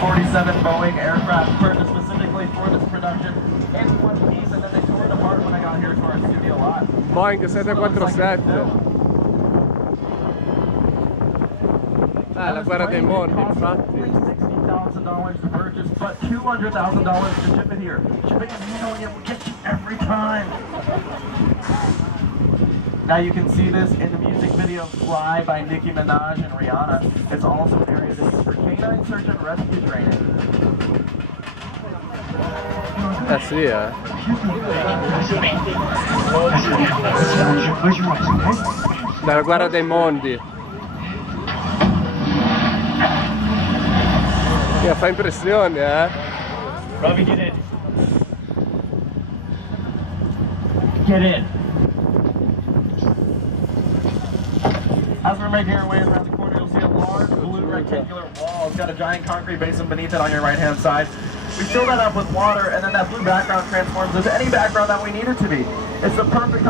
747 Boeing aircraft purchased specifically for this production in one piece, and then they tore it apart when I got here to our studio lot. Boeing 747. Ah, la guerra dei mondi, infatti. $60,000 to purchase, but $200,000 to ship it here. Shipping and handling it will get you every time. Now you can see this in the music video Fly by Nicki Minaj and Rihanna. It's also an area that's used for canine search and rescue training. Sì, eh. Dalla guerra dei mondi. Fa impressione, eh? Robbie, get in. Get in. As we're making our way around the corner, you'll see a large blue rectangular wall. It's got a giant concrete basin beneath it on your right-hand side. We fill that up with water, and then that blue background transforms into any background that we need it to be. It's the perfect